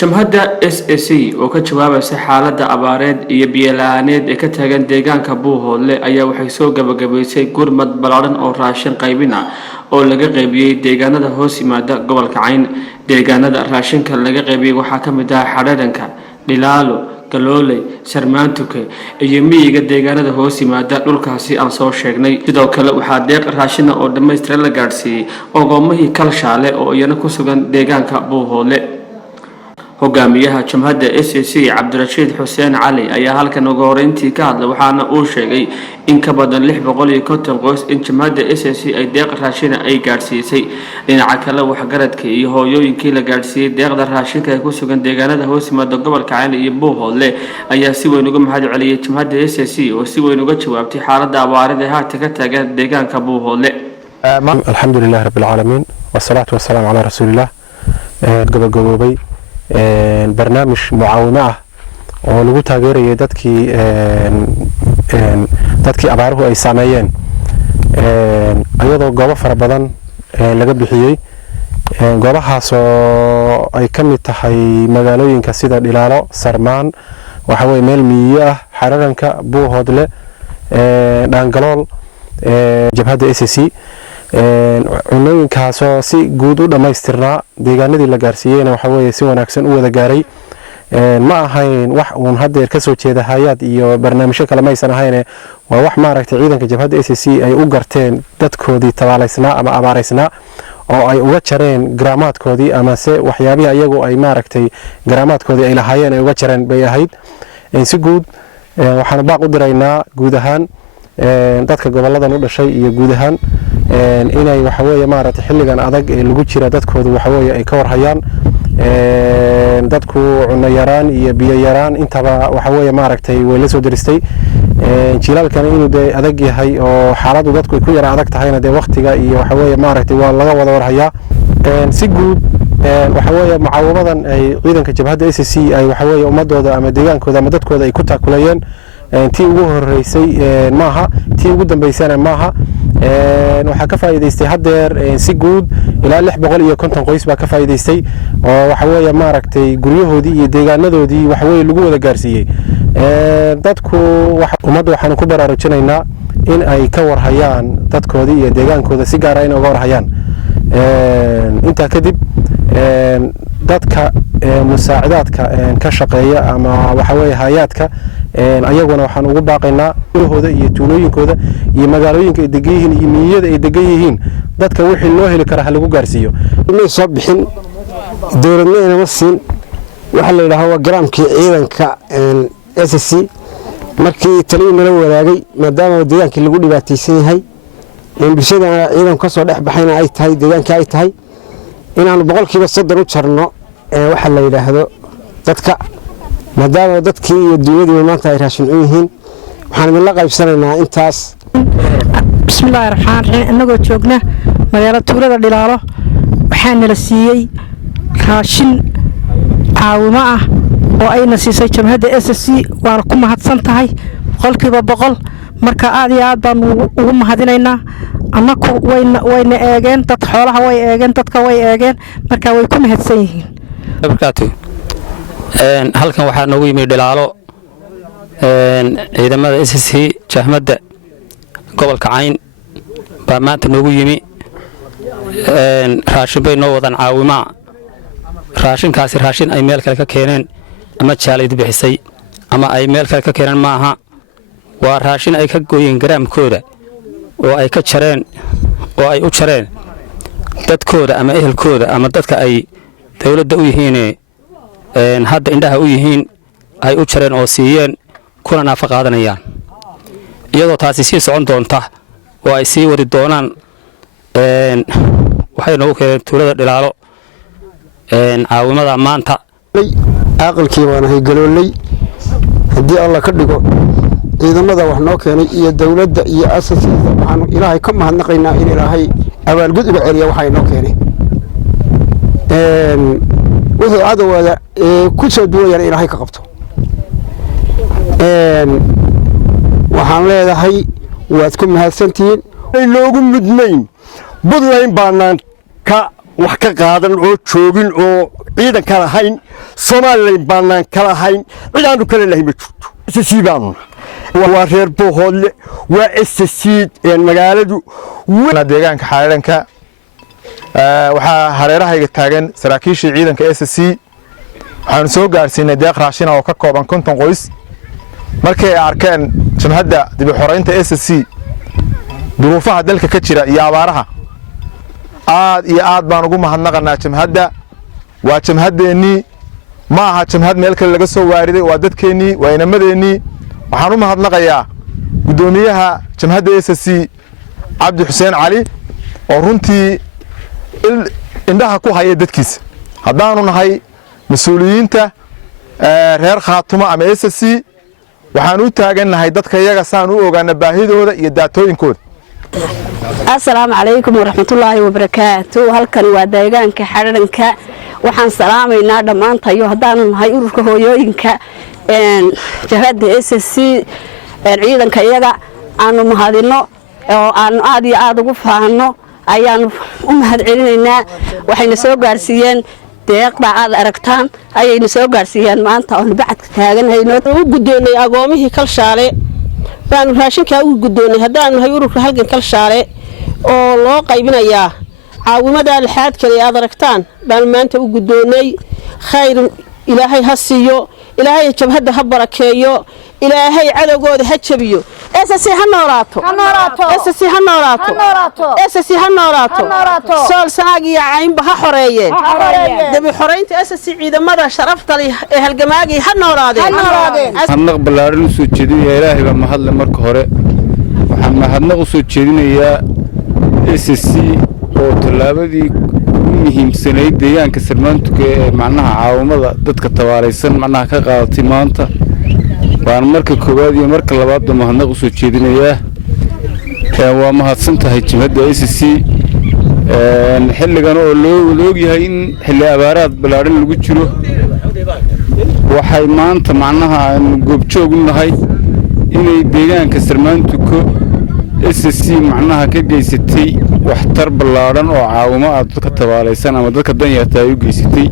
jamhadda SSC oo ka jawaabaysa xaaladda abaareed iyo biyo-la'aaneed ee ka taagan deegaanka Buuhoodle ayaa waxay soo gabagabaysay gurmad ballaaran oo raashin qaybin ah oo laga qaybiyay deegaanada hoos yimaada gobolka Cayn. deegaanada raashinka laga qaybiyay waxaa ka mid ah Xadhadanka, Dhilaalo, Galooley, Sarmaantuke iyo miyiga deegaanada hoos yimaada dhulkaasi aan soo sheegnay. sidoo kale waxaa deeq raashin oo dhammaystiran la gaarsiiyay ogoomihii Kalshaale oo iyana ku sugan deegaanka Buuhoodle. hogaamiyaha jamhadda SSC Cabdirashiid Xuseen Cali ayaa halkan ugu horeyntii ka hadlay waxaana uu sheegay in ka badan 650 qoys in jamhadda SSC ay deeq raashin ay gaarsiisay. dhinaca kale waxgaradka iyo hooyooyinkii la gaarsiiyay deeqda raashinka ee ku sugan deegaanada hoos yimaada gobolka Cayn iyo Buuhoodle ayaa si weyn uga mahad celiyay jamhadda SSC oo si weyn uga jawaabtay xaaladda abaareed ee haatan ka taagan deegaanka Buuhoodle. alxamdulillaah rabbil caalamiin wasalaatu wasalaamu calaa rasuulillaah. gabagaboobay barnaamij mucaawimo ah oo lagu taageerayay dadkii abaaruhu ay saameeyeen iyadoo goobo fara badan laga bixiyay. goobahaasoo ay ka mid tahay magaalooyinka sida Dhilaalo, Sarmaan, waxa weeye meel miyiyo ah, Xadhadanka, Buuhoodle, Dhaangalool, jabhadda SSC. cunooyinkaasoo si guud u dhammaystirnaa deegaanadii la gaarsiiyeyna waxa weeye si wanaagsan u wada gaaray. ma ahayn wax uun haddeer ka soo jeeda hay-ad iyo barnaamijyo kale maysan ahayne waa wax maaragtay ciidanka jabhadda SSC ay u garteen dadkoodii tabaalaysnaa ama abaaraysnaa oo ay uga jareen garaamaadkoodii amase waxyaabihii iyagu ay maaragtay garaamaadkoodii ay lahaayeen ay uga jareen bay ahayd. si guud waxaanu baaq u diraynaa guud ahaan dadka goboladan u dhashay iyo guud ahaan inay waxa weeye maaragtay xilligan adag ee lagu jira dadkoodu waxa weeye ay ka warhayaan. dadku cunno yaraan iyo biyo yaraan intaba waxa weeye maaragtay way la soo diristay. jilaalkan inuu de adag yahay oo xaaladdu dadku ay ku yara adag tahayna de waqtiga iyo waxa weeye maaragtay waa laga wada warhayaa. si guud waxa weeye mucaawimadan ay ciidanka jabhadda SSC ay waxa weeye ummadooda ama deegaankooda ama dadkooda ay ku taakulayeen tii ugu horeysay maaha, tii ugu dambeysana maaha. waxaa ka faa'iideystay haddeer si guud ilaa 650 qoys baa ka faa'iideystay oo waxa weeye maaragtay guryahoodii iyo deegaanadoodii waxa weeye lagu wada gaarsiiyey. dadku ummadda waxaanu ku baraarujinaynaa in ay ka warhayaan dadkoodii iyo deegaankooda si gaar ah in uga warhayaan. intaa kadib dadka musaacidaadka ka shaqeeya ama waxa weeye hay-adka ayaguna waxaan ugu baaqaynaa gurahooda iyo tuulooyinkooda iyo magaalooyinka ay degan yihiin iyo miyada ay degan yihiin dadka wixii loo heli kara ha lagu gaarsiiyo. ma soo bixin dowladna inama siin waxa la yiraahdo garaamkii ciidanka SSC markii taliye nala wadaagay maadaama deegaankii lagu dhibaataysan yahay bulshada ciidan ka soo dhex baxayna ay tahay deegaanka ay tahay inaan 100% u jarno waxa la yiraahdo dadka maadaama dadkii iyo dunyadii maanta ay raashin u yihiin waxaan idin la qaybsanaynaa intaas. bismillaahir rahmaanir rahiim. anagoo joogna magaalada tuulada Dhilaalo waxaan nala siiyay raashin caawimo ah oo ayna siisay jamhadda SSC waan ku mahadsan tahay 100%. marka aad iyo aad baan ugu mahadinaynaa. annagu wayna eegeen dad xoolaha way eegeen dadka way eegeen marka way ku mahadsan yihiin. halkan waxaa noogu yimid Dhilaalo ciidamada SSC jahmadda gobolka Cayn baa maanta noogu yimi. raashin bay noo wadan caawima. raashinkaasi raashin ay meel kale ka keeneen ama jaalid bixisay ama ay meel kale ka keeneen maaha. waa raashin ay ka gooyeen garaamkooda oo ay ka jareen oo ay u jareen dadkooda ama ehelkooda ama dadka ay dawladda u yihiin hadda indhaha u yihiin ay u jareen oo siiyeen kuna naafa qaadanayaan. iyadoo taasi sii socon doonta oo ay sii wadi doonaan waxay noogu keeneen tuulada Dhilaalo caawimada maanta. aqalkii baan ahay Galooley haddii alla ka dhigo ciidamada wax noo keenay iyo dawladda iyo asasiinta waxaan ilaahay ka mahadnaqaynaa in ilaahay abaalgud uga celiya waxa ay noo keenay. wixii cadawada ku soo duwayaan ilaahay ka qabto. waxaan leedahay waad ku mahadsantihiin. loogu mudnayn Buntland baanaan ka wax ka qaadan oo joogin oo ciidan kala hayn Soomaaliland baanaan kala hayn ciidaanu kala lahayn ma jirto SSC baanu waa reer Buuhoodle waa SSC magaaladu deegaanka xaaladka waxaa hareerahayga taagan saraakiisha ciidanka SSC waxaan soo gaarsiinay deeq raashin oo ka kooban 50 qoys markay arkeen jamhadda dib u xoreynta SSC duruufaha dalka ka jira iyo abaaraha aad iyo aad baan ugu mahadnaqanaa jamhadda waa jamhadeennii ma aha jamhad meel kale laga soo waariday waa dadkeennii waa inamadeenii waxaan u mahadnaqayaa gudoomiyaha jamhadda SSC Cabdi Xuseen Cali oo runtii indhaha ku haya dadkiisa haddaanu nahay mas'uuliyiinta reer Khaatumo ama SSC waxaan u taagannahay dadka iyaga saan u ogaana baahidooda iyo daatooyinkooda السلام عليكم ورحمة الله وبركاته halkan waa deegaanka xaradhanka waxaan salaameynaa dhamaan tayo hadaan nahay ururka hooyooyinka jabhadda SSC ciidanka iyaga aanu mahadino oo aan aad iyo aad ugu faahno ayaan u mahad celinaynaa waxayna soo gaarsiiyeen deeqda aad aragtaan ayayna soo gaarsiiyeen maanta oo bacadka taaganayno u gudoonay agoomihii kalshaale baan raashinka u gudoonay hadaan nahay ururka halkan kalshaale oo loo qaybinayaa caawimada lixaad kale aad aragtaan baan maanta u gudoonay khayr ilaahay ha siiyo ilaahay jabhadda ha barakeeyo ilaahay cadawgooda ha jabiyo SSC ha noolaato SSC ha noolaato SSC ha noolaato sool sanaag iyo caynba ha xoreeyeen dib u xoreynta SSC ciidamada sharafta leh ee halgamaagii ha noolaadeen mahadnaq ballaaran u soo jeedinaya ilaahay baa mahadle marka hore waxaan mahadnaq u soo jeedinayaa SSC oo tallaabadii ugu muhiimsanayd deegaanka Sarmaantuka ee macnaha caawimada dadka tabaaraysan macnaha ka qaadatay maanta baan marka koowaad iyo marka labaad mahadnaq u soo jeedinayaa waa mahadsan tahay jabhadda SSC xilligan oo loo yahay in xilli abaaraad ballaaran lagu jiro waxay maanta macnaha goobjoog u nahay inay deegaanka Sarmaantuka SSC macnaha ka geysatay waxtar ballaaran oo caawimo dadka tabaaraysan ama dadka danyarta ay u geysatay